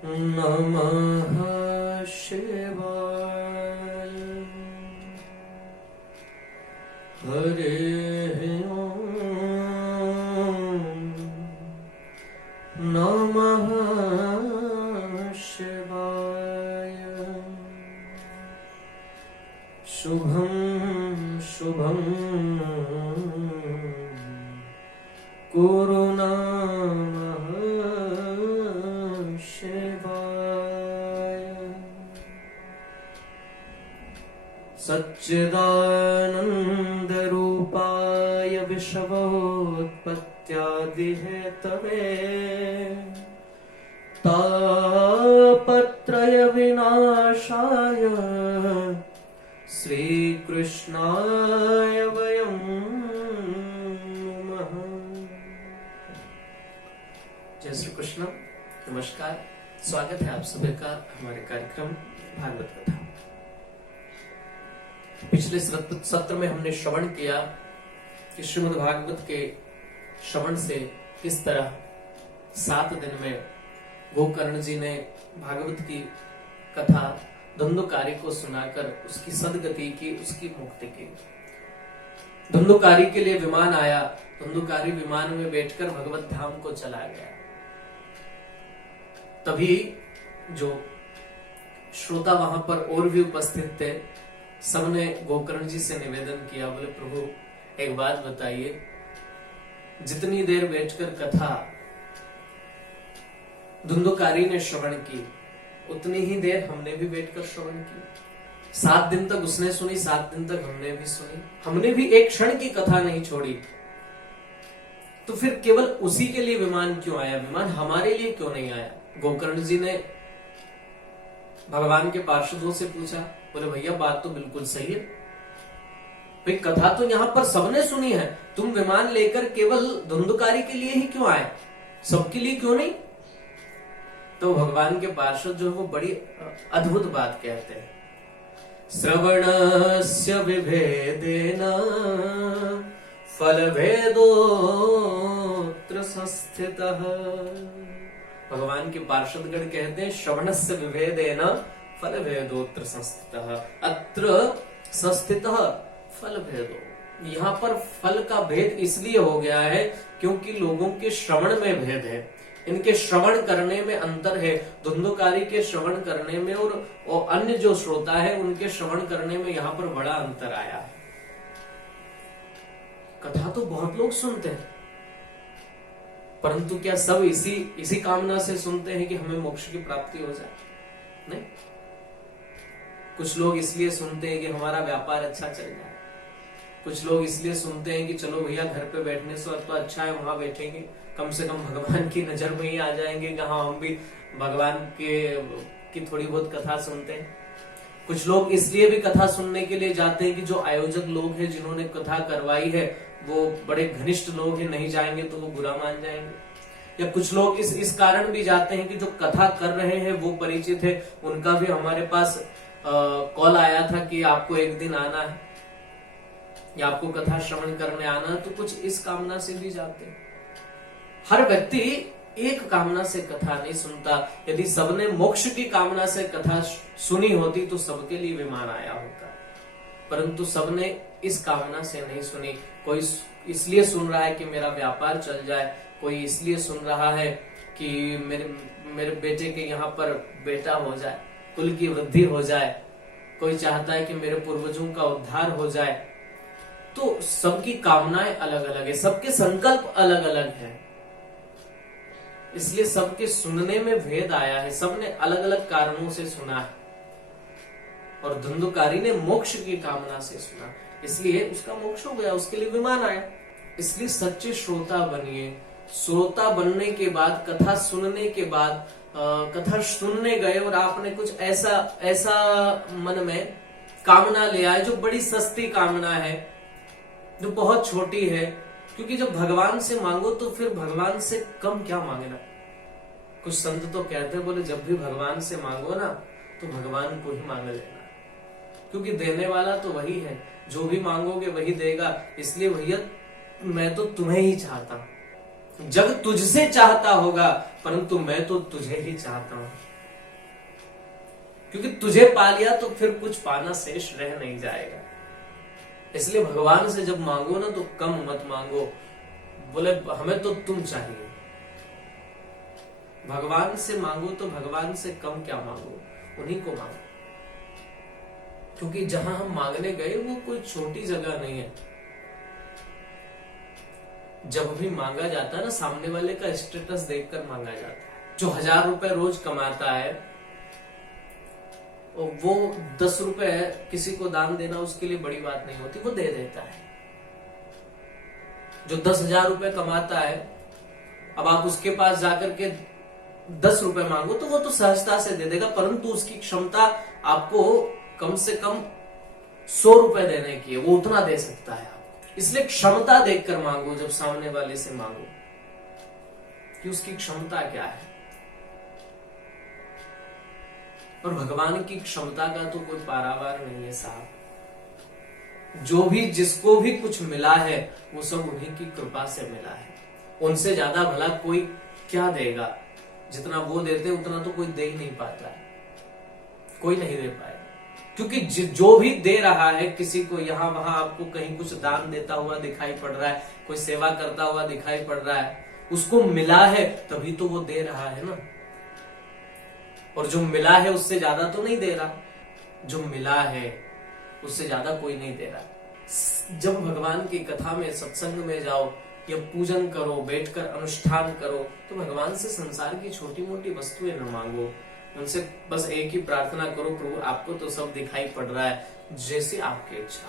नमः शिवाय। हरे ओम नमः शिवाय। शुभं शुभं कुरु नमः शिवाय। सच्चिदानंद रूपाय विश्वोत्पत्त्यादिहेतवे तापत्रय विनाशाय श्रीकृष्णाय वयं नमः। जय श्री कृष्ण। नमस्कार, स्वागत है आप सभी का हमारे कार्यक्रम भागवत कथा। पिछले सत्र में हमने श्रवण किया कि श्रीमद् भागवत के श्रवण से किस तरह 7 दिन में गोकर्ण जी ने भागवत की कथा धुंधुकारी को सुनाकर उसकी सदगति की, उसकी मुक्ति की। धुंधुकारी के लिए विमान आया, धुंधुकारी विमान में बैठकर भगवत धाम को चला गया। तभी जो श्रोता वहां पर और भी उपस्थित थे, सबने गोकर्ण जी से निवेदन किया, बोले प्रभु एक बात बताइए, जितनी देर बैठकर कथा धुंधुकारी ने श्रवण की उतनी ही देर हमने भी बैठकर श्रवण की। 7 दिन तक उसने सुनी, 7 दिन तक हमने भी सुनी, हमने भी एक क्षण की कथा नहीं छोड़ी। तो फिर केवल उसी के लिए विमान क्यों आया? विमान हमारे लिए क्यों नहीं आया? गोकर्ण जी ने भगवान के पार्षदों से पूछा, बोले भैया बात तो बिल्कुल सही है, भाई कथा तो यहां पर सबने सुनी है, तुम विमान लेकर केवल धुंधुकारी के लिए ही क्यों आए, सबके लिए क्यों नहीं? तो भगवान के पार्षद जो है वो बड़ी अद्भुत बात कहते हैं। श्रवणस्य विभेदेन फलभेदोऽत्र संस्थितः। भगवान के पार्षदगण कहते हैं श्रवणस्य विभेदेन फलभेदोऽत्र संस्थितः। अत्र संस्थितः फलभेदो। यहाँ पर फल का भेद इसलिए हो गया है क्योंकि लोगों के श्रवण में भेद है, इनके श्रवण करने में अंतर है। धुंधुकारी के श्रवण करने में और अन्य जो श्रोता है उनके श्रवण करने में यहाँ पर बड़ा अंतर आया है। कथा तो बहुत लोग सुनते हैं, परंतु क्या सब इसी कामना से सुनते हैं कि हमें मोक्ष की प्राप्ति हो जाए? नहीं, कुछ लोग इसलिए सुनते हैं कि हमारा व्यापार अच्छा चल जाए, कुछ लोग इसलिए सुनते हैं कि चलो भैया घर पे बैठने से तो अच्छा है, वहां बैठेंगे कम से कम भगवान की नजर में ही आ जाएंगे कि हाँ हम भी भगवान की थोड़ी बहुत कथा सुनते हैं। कुछ लोग इसलिए भी कथा सुनने के लिए जाते हैं कि जो आयोजक लोग हैं, जिन्होंने कथा करवाई है, वो बड़े घनिष्ठ लोग हैं, नहीं जाएंगे तो वो बुरा मान जाएंगे। या कुछ लोग इस कारण भी जाते हैं कि जो कथा कर रहे हैं वो परिचित है, उनका भी हमारे पास कॉल आया था कि आपको एक दिन आना है या आपको कथा श्रवण करने आना है, तो कुछ इस कामना से भी जाते हैं। हर व्यक्ति एक कामना से कथा नहीं सुनता। यदि सबने मोक्ष की कामना से कथा सुनी होती तो सबके लिए विमान आया होता, परंतु सबने इस कामना से नहीं सुनी। कोई इसलिए सुन रहा है कि मेरा व्यापार चल जाए, कोई इसलिए सुन रहा है कि मेरे बेटे के यहाँ पर बेटा हो जाए, कुल की वृद्धि हो जाए, कोई चाहता है कि मेरे पूर्वजों का उद्धार हो जाए। तो सबकी कामनाएं अलग अलग है, सबके संकल्प अलग अलग हैं, इसलिए सबके सुनने में भेद आया है, सबने अलग अलग कारणों से सुना है। और धुंधुकारी ने मोक्ष की कामना से सुना, इसलिए उसका मोक्ष हो गया, उसके लिए विमान आया। इसलिए सच्चे श्रोता बनिए। श्रोता बनने के बाद, कथा सुनने के बाद, कथा सुनने गए और आपने कुछ ऐसा मन में कामना ले आए जो बड़ी सस्ती कामना है, जो बहुत छोटी है। क्योंकि जब भगवान से मांगो तो फिर भगवान से कम क्या मांगना। कुछ संत तो कहते हैं, बोले जब भी भगवान से मांगो ना तो भगवान को ही मांग लेना, क्योंकि देने वाला तो वही है, जो भी मांगोगे वही देगा। इसलिए भैया मैं तो तुम्हें ही चाहता हूं, जग तुझसे चाहता होगा परंतु मैं तो तुझे ही चाहता हूं। क्योंकि तुझे पा लिया तो फिर कुछ पाना शेष रह नहीं जाएगा। इसलिए भगवान से जब मांगो ना तो कम मत मांगो, बोले हमें तो तुम चाहिए। भगवान से मांगो तो भगवान से कम क्या मांगो, उन्हीं को मांगो। क्योंकि जहां हम मांगने गए वो कोई छोटी जगह नहीं है। जब भी मांगा जाता है ना, सामने वाले का स्टेटस देखकर मांगा जाता है। जो 1000 रुपए रोज कमाता है वो 10 रुपए किसी को दान देना उसके लिए बड़ी बात नहीं होती, वो दे देता है। जो 10,000 रुपए कमाता है, अब आप उसके पास जाकर के 10 रुपए मांगो तो वो तो सहजता से दे देगा, परंतु उसकी क्षमता आपको कम से कम 100 रुपए देने की है, वो उतना दे सकता है आपको। इसलिए क्षमता देखकर मांगो जब सामने वाले से मांगो कि उसकी क्षमता क्या है। और भगवान की क्षमता का तो कोई पारावार नहीं है साहब। जो भी जिसको भी कुछ मिला है वो सब उन्हीं की कृपा से मिला है। उनसे ज्यादा भला कोई क्या देगा। जितना वो देते उतना तो कोई दे ही नहीं पाता है, कोई नहीं दे पाएगा। क्योंकि जो भी दे रहा है किसी को, यहां वहां आपको कहीं कुछ दान देता हुआ दिखाई पड़ रहा है, कोई सेवा करता हुआ दिखाई पड़ रहा है, उसको मिला है तभी तो वो दे रहा है ना। और जो मिला है उससे ज्यादा तो नहीं दे रहा, जो मिला है उससे ज्यादा कोई नहीं दे रहा। जब भगवान की कथा में, सत्संग में जाओ या पूजन करो, बैठकर अनुष्ठान करो, तो भगवान से संसार की छोटी मोटी वस्तुएं न मांगो। उनसे बस एक ही प्रार्थना करो, प्रभु आपको तो सब दिखाई पड़ रहा है, जैसे आपकी इच्छा।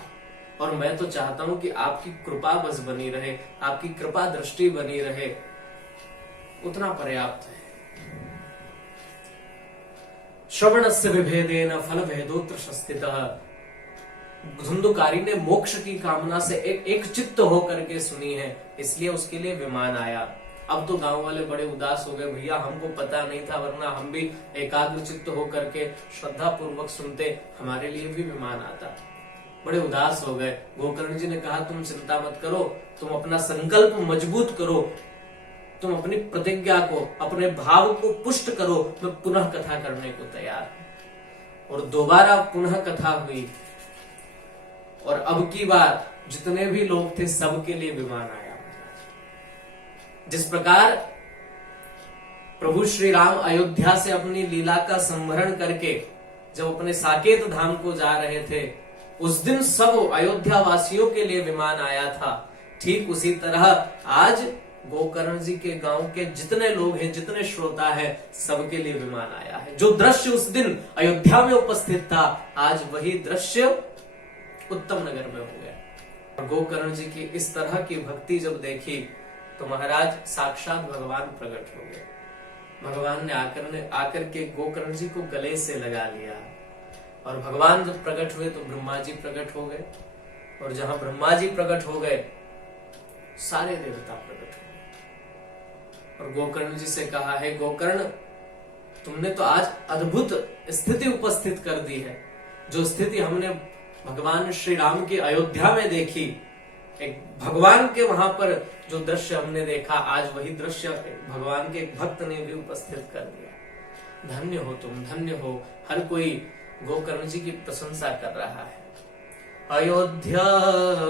और मैं तो चाहता हूं कि आपकी कृपा बस बनी रहे, आपकी कृपा दृष्टि बनी रहे, उतना पर्याप्त है। श्रवणस्य विभेदेन फल भेदोत्र स्थितः। धुंधुकारी ने मोक्ष की कामना से एक चित्त होकर के सुनी है, इसलिए उसके लिए विमान आया। अब तो गांव वाले बड़े उदास हो गए, भैया हमको पता नहीं था, वरना हम भी एकाग्र चित्त होकर के श्रद्धा पूर्वक सुनते, हमारे लिए भी विमान आता। बड़े उदास हो गए। गोकर्ण जी ने कहा तुम चिंता मत करो, तुम अपना संकल्प मजबूत करो, तुम अपनी प्रतिज्ञा को, अपने भाव को पुष्ट करो, मैं पुनः कथा करने को तैयार हूं। और दोबारा पुनः कथा हुई, और अब की बार जितने भी लोग थे सबके लिए विमान आया। जिस प्रकार प्रभु श्री राम अयोध्या से अपनी लीला का संवरण करके जब अपने साकेत धाम को जा रहे थे, उस दिन सब अयोध्या वासियों के लिए विमान आया था। ठीक उसी तरह आज गोकर्ण जी के गांव के जितने लोग हैं, जितने श्रोता हैं, सबके लिए विमान आया है। जो दृश्य उस दिन अयोध्या में उपस्थित था, आज वही दृश्य उत्तम नगर में हो गया। गोकर्ण जी की इस तरह की भक्ति जब देखी तो महाराज साक्षात भगवान प्रकट हो गए। भगवान ने आकर के गोकर्ण जी को गले से लगा लिया। और भगवान जब प्रकट हुए तो ब्रह्मा जी प्रकट हो गए, और जहां ब्रह्मा जी प्रकट हो गए सारे देवता प्रकट हो गए। और गोकर्ण जी से कहा है, गोकर्ण तुमने तो आज अद्भुत स्थिति उपस्थित कर दी है। जो स्थिति हमने भगवान श्री राम की अयोध्या में देखी, एक भगवान के वहां पर जो दृश्य हमने देखा, आज वही दृश्य भगवान के एक भक्त ने भी उपस्थित कर दिया। धन्य हो तुम, धन्य हो। हर कोई गोकर्ण जी की प्रशंसा कर रहा है। अयोध्या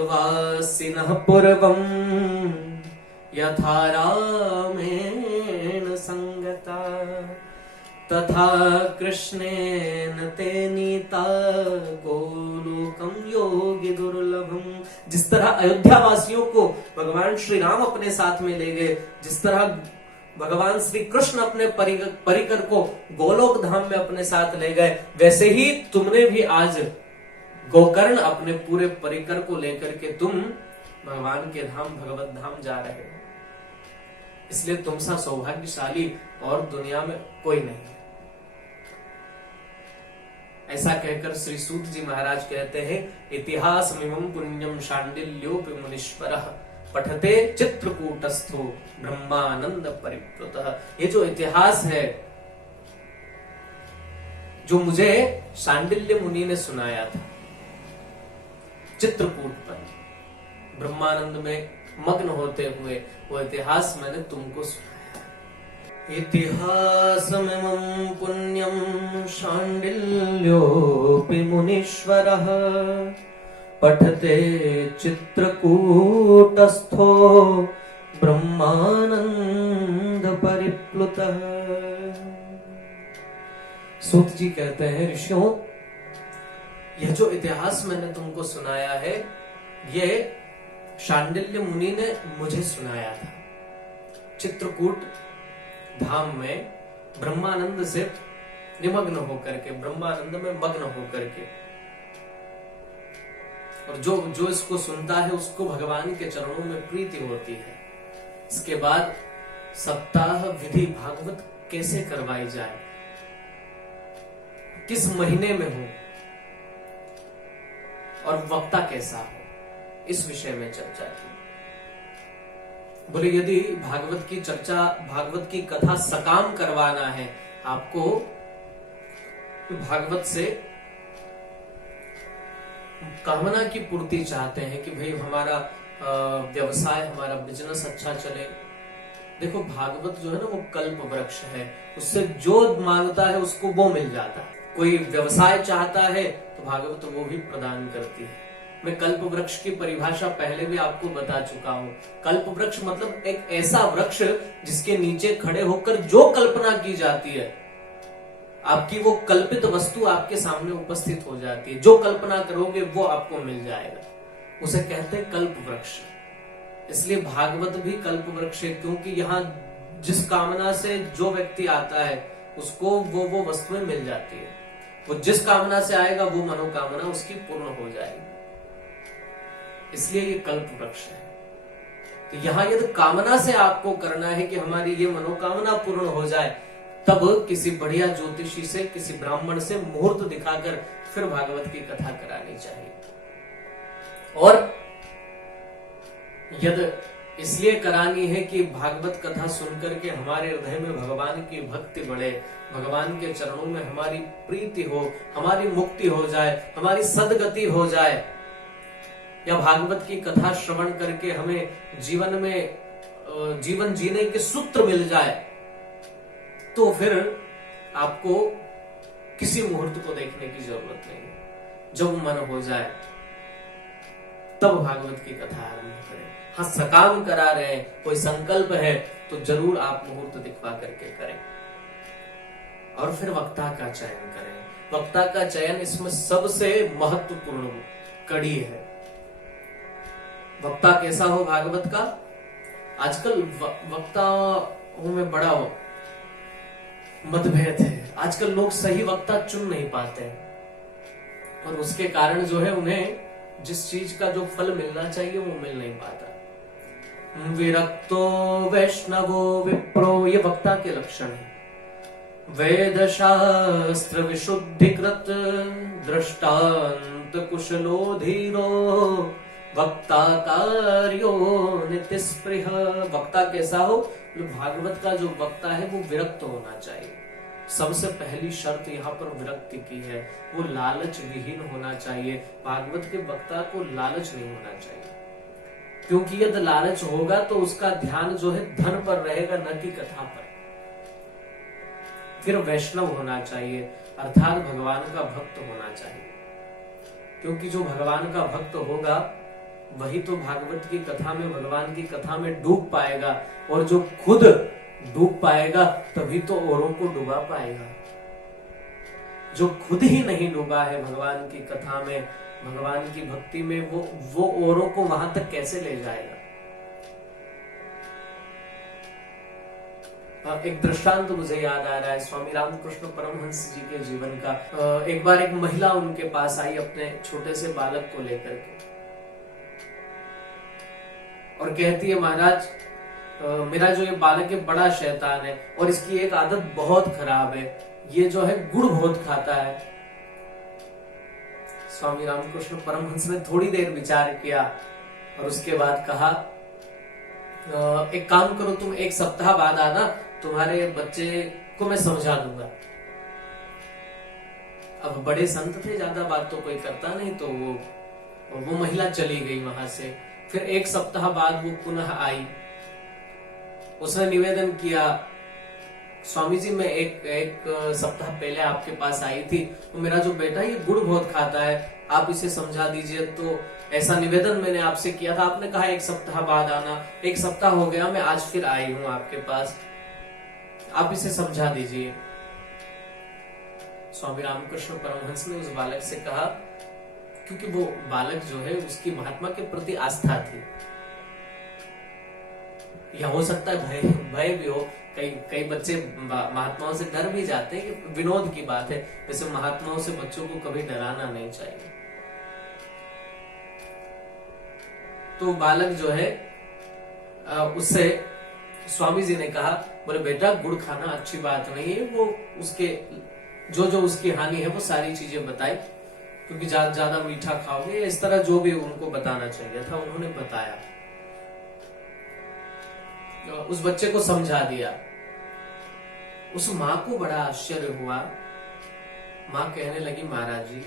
वासिनः पूर्वं यथा रामेण संगता तथा कृष्णेन ते नीता गोलोकम योगी दुर्लभम। जिस तरह अयोध्या वासियों को भगवान श्री राम अपने साथ में ले गए, जिस तरह भगवान श्री कृष्ण अपने परिकर को गोलोक धाम में अपने साथ ले गए, वैसे ही तुमने भी आज गोकर्ण अपने पूरे परिकर को लेकर के तुम भगवान के धाम, भगवत धाम जा रहे हो। इसलिए तुम सा सौभाग्यशाली और दुनिया में कोई नहीं है। ऐसा कहकर श्री सूत जी महाराज कहते हैं, इतिहास मिमं पुण्यम शांडिल्योपि मुनीश्वरः पठते चित्रकूटस्थो ब्रह्मानंद परिप्लुतः। ये जो इतिहास है, जो मुझे शांडिल्य मुनि ने सुनाया था चित्रकूट पर, ब्रह्मानंद में मग्न होते हुए, वो इतिहास मैंने तुमको सुनाया। इतिहासमिमं पुण्यं शाण्डिल्योऽपि मुनीश्वरः पठते चित्रकूटस्थो ब्रह्मानंद परिप्लुतः। सूत जी कहते हैं, ऋषियों, यह जो इतिहास मैंने तुमको सुनाया है, ये शांडिल्य मुनि ने मुझे सुनाया था। चित्रकूट धाम में ब्रह्मानंद से निमग्न होकर के, ब्रह्मानंद में मग्न होकर के, और जो इसको सुनता है उसको भगवान के चरणों में प्रीति होती है। इसके बाद सप्ताह विधि भागवत कैसे करवाई जाए, किस महीने में हो और वक्ता कैसा हो, इस विषय में चर्चा की। बोले यदि भागवत की चर्चा, भागवत की कथा सकाम करवाना है आपको, भागवत से कामना की पूर्ति चाहते हैं कि भाई हमारा व्यवसाय, हमारा बिजनेस अच्छा चले। देखो भागवत जो है ना, वो कल्प वृक्ष है, उससे जो मांगता है उसको वो मिल जाता है। कोई व्यवसाय चाहता है तो भागवत वो भी प्रदान करती है। मैं कल्प वृक्ष की परिभाषा पहले भी आपको बता चुका हूँ। कल्प वृक्ष मतलब एक ऐसा वृक्ष जिसके नीचे खड़े होकर जो कल्पना की जाती है, आपकी वो कल्पित वस्तु आपके सामने उपस्थित हो जाती है। जो कल्पना करोगे वो आपको मिल जाएगा, उसे कहते हैं कल्प वृक्ष। इसलिए भागवत भी कल्प वृक्ष है, क्योंकि यहाँ जिस कामना से जो व्यक्ति आता है उसको वो वस्तुएं मिल जाती है। वो जिस कामना से आएगा वो मनोकामना उसकी पूर्ण हो जाएगी, इसलिए ये कल्प वृक्ष है। तो यहाँ यदि कामना से आपको करना है कि हमारी ये मनोकामना पूर्ण हो जाए, तब किसी बढ़िया ज्योतिषी से, किसी ब्राह्मण से मुहूर्त दिखाकर फिर भागवत की कथा करानी चाहिए। और यदि इसलिए करानी है कि भागवत कथा सुनकर के हमारे हृदय में भगवान की भक्ति बढ़े, भगवान के चरणों में हमारी प्रीति हो, हमारी मुक्ति हो जाए, हमारी सदगति हो जाए, या भागवत की कथा श्रवण करके हमें जीवन में जीवन जीने के सूत्र मिल जाए, तो फिर आपको किसी मुहूर्त को देखने की जरूरत नहीं। जब मन हो जाए तब भागवत की कथा आरंभ करें। हाँ, सकाम करा रहे हैं, कोई संकल्प है तो जरूर आप मुहूर्त दिखवा करके करें। और फिर वक्ता का चयन करें। वक्ता का चयन इसमें सबसे महत्वपूर्ण कड़ी है। वक्ता कैसा हो भागवत का? आजकल वक्ताओं में बड़ा मतभेद है। आजकल लोग सही वक्ता चुन नहीं पाते, और उसके कारण जो है उन्हें जिस चीज का जो फल मिलना चाहिए वो मिल नहीं पाता। विरक्तो वैष्णवो विप्रो, ये वक्ता के लक्षण है। वेद शास्त्र विशुद्धिकृत दृष्टांत कुशलो धीरो वक्ता कार्यो नितिस्पृह। वक्ता कैसा हो? भागवत का जो वक्ता है वो विरक्त होना चाहिए। सबसे पहली शर्त यहाँ पर विरक्ति की है, वो लालच विहीन होना चाहिए। भागवत के वक्ता को लालच नहीं होना चाहिए, क्योंकि यदि लालच होगा तो उसका ध्यान जो है धन पर रहेगा, न कि कथा पर। फिर वैष्णव होना चाहिए, अर्थात भगवान का भक्त होना चाहिए, क्योंकि जो भगवान का भक्त होगा वही तो भागवत की कथा में, भगवान की कथा में डूब पाएगा, और जो खुद डूब पाएगा तभी तो औरों को डुबा पाएगा। जो खुद ही नहीं डूबा है भगवान की कथा में, भगवान की भक्ति में, वो औरों को वहां तक कैसे ले जाएगा? एक दृष्टांत मुझे याद आ रहा है स्वामी रामकृष्ण परमहंस जी के जीवन का। एक बार एक महिला उनके पास आई अपने छोटे से बालक को लेकर के, और कहती है, महाराज मेरा जो ये बालक है बड़ा शैतान है, और इसकी एक आदत बहुत खराब है, ये जो है गुड़ बहुत खाता है। स्वामी रामकृष्ण परमहंस ने थोड़ी देर विचार किया और उसके बाद कहा, एक काम करो, तुम एक सप्ताह बाद आना, तुम्हारे बच्चे को मैं समझा दूंगा। अब बड़े संत थे, ज्यादा बात तो कोई करता नहीं, तो वो महिला चली गई वहां से। फिर एक सप्ताह बाद वो पुनः आई, उसने निवेदन किया स्वामी जी मैं एक सप्ताह पहले आपके पास आई थी, तो मेरा जो बेटा ये गुड़ बहुत खाता है, आप इसे समझा दीजिए। तो ऐसा निवेदन मैंने आपसे किया था, आपने कहा एक सप्ताह बाद आना। एक सप्ताह हो गया, मैं आज फिर आई हूं आपके पास, आप इसे समझा दीजिए। स्वामी रामकृष्ण परमहंस ने उस बालक से कहा, क्योंकि वो बालक जो है उसकी महात्मा के प्रति आस्था थी, या हो सकता है भय भी हो। कई बच्चे महात्माओं से डर भी जाते हैं, ये विनोद की बात है। वैसे महात्माओं से बच्चों को कभी डराना नहीं चाहिए। तो बालक जो है उससे स्वामी जी ने कहा, बोले बेटा गुड़ खाना अच्छी बात नहीं है। वो उसके जो उसकी हानि है वो सारी चीजें बताई, क्योंकि ज्यादा मीठा खाओगे, इस तरह जो भी उनको बताना चाहिए था उन्होंने बताया। उस बच्चे को समझा दिया। उस माँ को बड़ा आश्चर्य हुआ। माँ कहने लगी, महाराज जी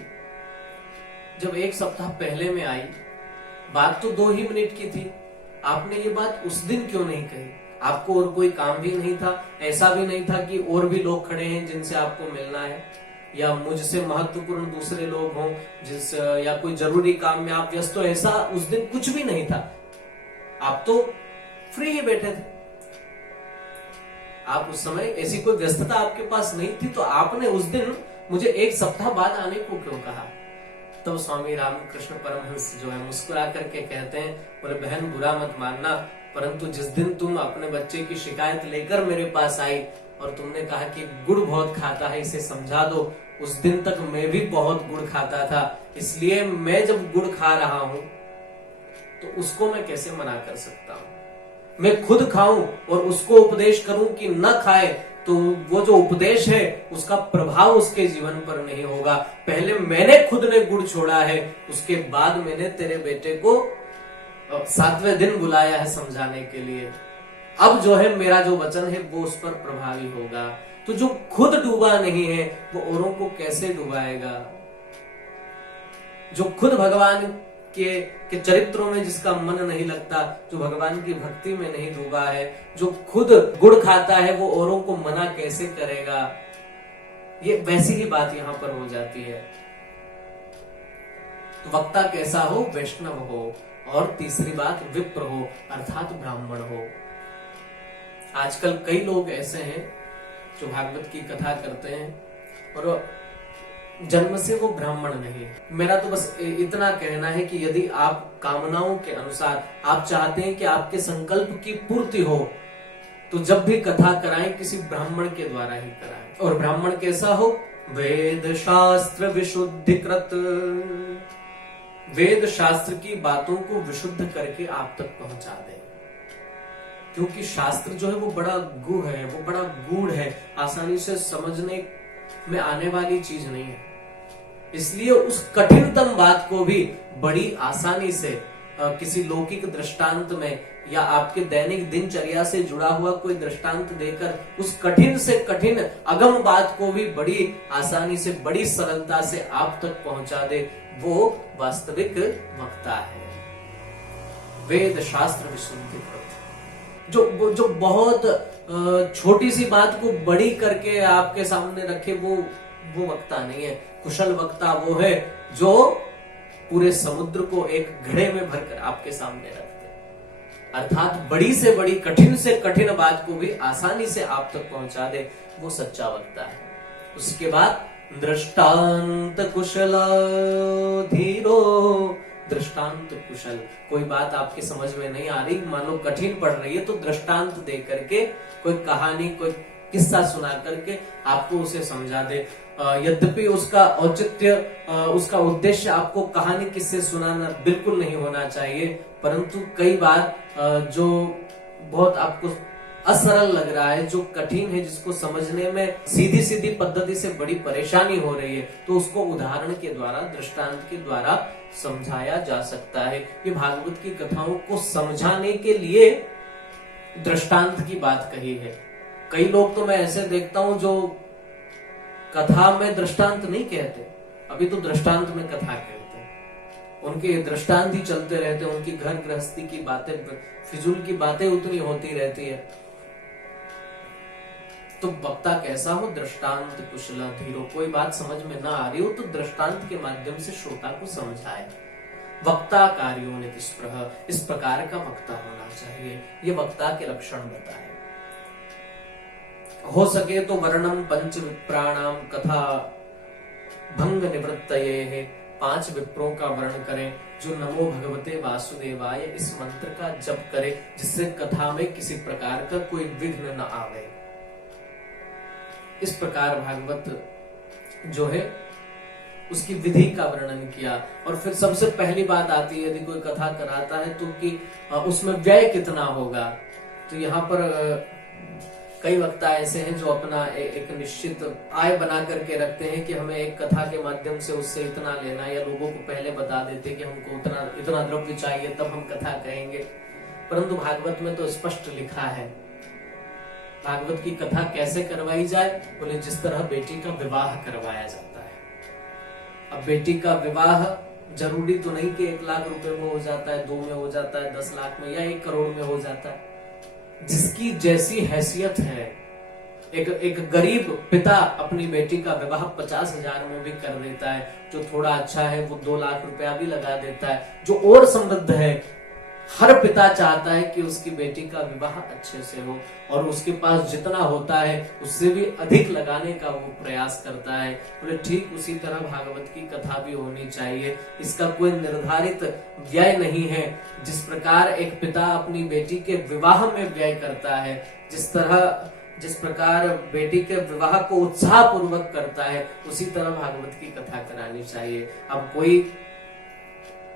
जब एक सप्ताह पहले में आई, बात तो 2 ही मिनट की थी, आपने ये बात उस दिन क्यों नहीं कही? आपको और कोई काम भी नहीं था? ऐसा भी नहीं था कि और भी लोग खड़े हैं जिनसे आपको मिलना है, या मुझसे महत्वपूर्ण दूसरे लोग हों या कोई जरूरी काम में आप व्यस्त हो? ऐसा उस दिन कुछ भी नहीं था। आप तो फ्री ही बैठे थे। आप उस समय ऐसी कोई व्यस्तता आपके पास नहीं थी, तो आपने उस दिन मुझे एक सप्ताह बाद आने को क्यों कहा? तो स्वामी रामकृष्ण परमहंस जो है मुस्कुरा करके कहते हैं, बोले बहन बुरा मत मानना, परंतु जिस दिन तुम अपने बच्चे की शिकायत लेकर मेरे पास आई और तुमने कहा कि गुड़ बहुत खाता है, इसे समझा दो, उस दिन तक मैं भी बहुत गुड़ खाता था। इसलिए मैं जब गुड़ खा रहा हूं तो उसको मैं कैसे मना कर सकता हूं? मैं खुद खाऊं और उसको उपदेश करूं कि न खाए, तो वो जो उपदेश है उसका प्रभाव उसके जीवन पर नहीं होगा। पहले मैंने खुद ने गुड़ छोड़ा है, उसके बाद मैंने तेरे बेटे को 7वें दिन बुलाया है समझाने के लिए। अब जो है मेरा जो वचन है वो उस पर प्रभावी होगा। तो जो खुद डूबा नहीं है वो औरों को कैसे डुबाएगा? जो खुद भगवान के चरित्रों में जिसका मन नहीं लगता, जो भगवान की भक्ति में नहीं डूबा है, जो खुद गुड़ खाता है, वो औरों को मना कैसे करेगा? ये वैसी ही बात यहां पर हो जाती है। तो वक्ता कैसा हो? वैष्णव हो। और तीसरी बात विप्र हो, अर्थात ब्राह्मण हो। आजकल कई लोग ऐसे हैं जो भागवत की कथा करते हैं और जन्म से वो ब्राह्मण नहीं है। मेरा तो बस इतना कहना है कि यदि आप कामनाओं के अनुसार आप चाहते हैं कि आपके संकल्प की पूर्ति हो, तो जब भी कथा कराएं किसी ब्राह्मण के द्वारा ही कराएं। और ब्राह्मण कैसा हो? वेद शास्त्र विशुद्धिकृत, वेद शास्त्र की बातों को विशुद्ध करके आप तक पहुंचा दें। क्योंकि शास्त्र जो है वो बड़ा गुह है, वो बड़ा गूढ़ है, आसानी से समझने में आने वाली चीज नहीं है। इसलिए उस कठिनतम बात को भी बड़ी आसानी से किसी लौकिक दृष्टांत में या आपके दैनिक दिनचर्या से जुड़ा हुआ कोई दृष्टांत देकर उस कठिन से कठिन अगम बात को भी बड़ी आसानी से, बड़ी सरलता से आप तक पहुंचा दे, वो वास्तविक वक्ता है। वेद शास्त्र विशुद्धि, जो बहुत छोटी सी बात को बड़ी करके आपके सामने रखे, वो वक्ता नहीं है। कुशल वक्ता वो है जो पूरे समुद्र को एक घड़े में भरकर आपके सामने रख दे, अर्थात बड़ी से बड़ी, कठिन से कठिन बात को भी आसानी से आप तक पहुंचा दे, वो सच्चा वक्ता है। उसके बाद दृष्टांत कुशला धीरो, दृष्टांत कुशल। कोई बात आपके समझ में नहीं आ रही, मान लो कठिन पड़ रही है, तो दृष्टांत दे करके, कोई कहानी, कोई किस्सा सुना करके आपको उसे समझा दे। यद्यपि उसका औचित्य, उसका उद्देश्य आपको कहानी किस्से सुनाना बिल्कुल नहीं होना चाहिए, परंतु कई बार जो बहुत आपको असरल लग रहा है, जो कठिन है, जिसको समझने में सीधी सीधी पद्धति से बड़ी परेशानी हो रही है, तो उसको उदाहरण के द्वारा, दृष्टांत के द्वारा समझाया जा सकता है। ये भागवत की कथाओं को समझाने के लिए दृष्टांत की बात कही है। कई लोग तो मैं ऐसे देखता हूं जो कथा में दृष्टांत नहीं कहते, अभी तो दृष्टांत में कथा कहते हैं। उनके दृष्टांत ही चलते रहते हैं, उनकी घर गृहस्थी की बातें, फिजूल की बातें उतनी होती रहती है। तो वक्ता कैसा हो? दृष्टांत कुशल धीरो। कोई बात समझ में ना आ रही हो तो दृष्टांत के माध्यम से श्रोता को समझाए। वक्ता कार्यो नितिस्पृह, इस प्रकार का वक्ता होना चाहिए। ये वक्ता के लक्षण बताए। हो सके तो वर्णम पंच विप्राणाम कथा भंग निवृत्तये है, 5 विप्रों का वर्ण करें जो नमो भगवते वासुदेवाय इस मंत्र का जप करे, जिससे कथा में किसी प्रकार का कोई विघ्न न आवे। इस प्रकार भागवत जो है उसकी विधि का वर्णन किया। और फिर सबसे पहली बात आती है, यदि कोई कथा कराता है तो कि उसमें व्यय कितना होगा। तो यहाँ पर कई वक्ता ऐसे हैं जो अपना एक निश्चित आय बना करके रखते हैं कि हमें एक कथा के माध्यम से उससे इतना लेना, या लोगों को पहले बता देते हैं कि हमको इतना द्रव्य चाहिए तब हम कथा कहेंगे। परंतु भागवत में तो स्पष्ट लिखा है भागवत की कथा कैसे करवाई जाए। बोले जिस तरह बेटी का विवाह करवाया जाता है। अब बेटी का विवाह जरूरी तो नहीं कि 1 लाख रुपए में हो जाता है, 2 में हो जाता है, 10 लाख में या 1 करोड़ में हो जाता है। जिसकी जैसी हैसियत है, एक गरीब पिता अपनी बेटी का विवाह 50,000 में भी कर देता है। जो थोड़ा अच्छा है वो 2 लाख रुपया भी लगा देता है। जो और समृद्ध है, हर पिता चाहता है कि उसकी बेटी का विवाह अच्छे से हो, और उसके पास जितना होता है उससे भी अधिक लगाने का वो प्रयास करता है। बोले ठीक उसी तरह भागवत की कथा भी होनी चाहिए। इसका कोई निर्धारित व्यय नहीं है। जिस प्रकार एक पिता अपनी बेटी के विवाह में व्यय करता है, जिस प्रकार बेटी के विवाह को उत्साह पूर्वक करता है, उसी तरह भागवत की कथा करानी चाहिए। अब कोई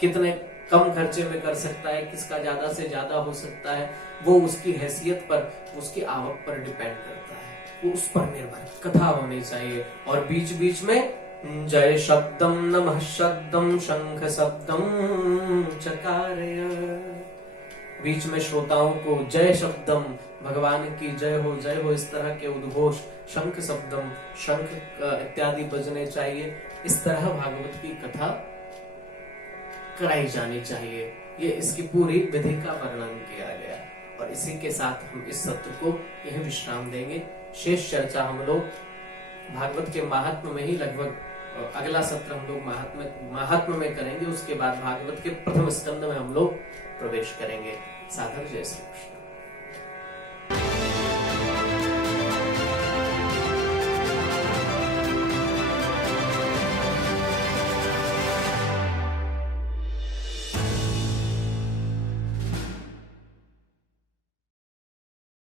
कितने कम खर्चे में कर सकता है, किसका ज्यादा से ज्यादा हो सकता है, वो उसकी हैसियत पर, उसकी आवक पर डिपेंड करता है, वो उस पर निर्भर कथा होनी चाहिए। और बीच बीच में जय शब्दम नमः शब्दम शंख शब्दम चकारय, बीच में श्रोताओं को जय शब्दम, भगवान की जय हो इस तरह के उद्घोष, शंख शब्दम, शंख इत्यादि बजने चाहिए। इस तरह भागवत की कथा कराई जानी चाहिए। ये इसकी पूरी विधि का वर्णन किया गया। और इसी के साथ हम इस सत्र को यही विश्राम देंगे। शेष चर्चा हम लोग भागवत के महात्म्य में ही लगभग अगला सत्र हम लोग महात्म्य में करेंगे। उसके बाद भागवत के प्रथम स्कंद में हम लोग प्रवेश करेंगे। साधक जय श्री कृष्ण।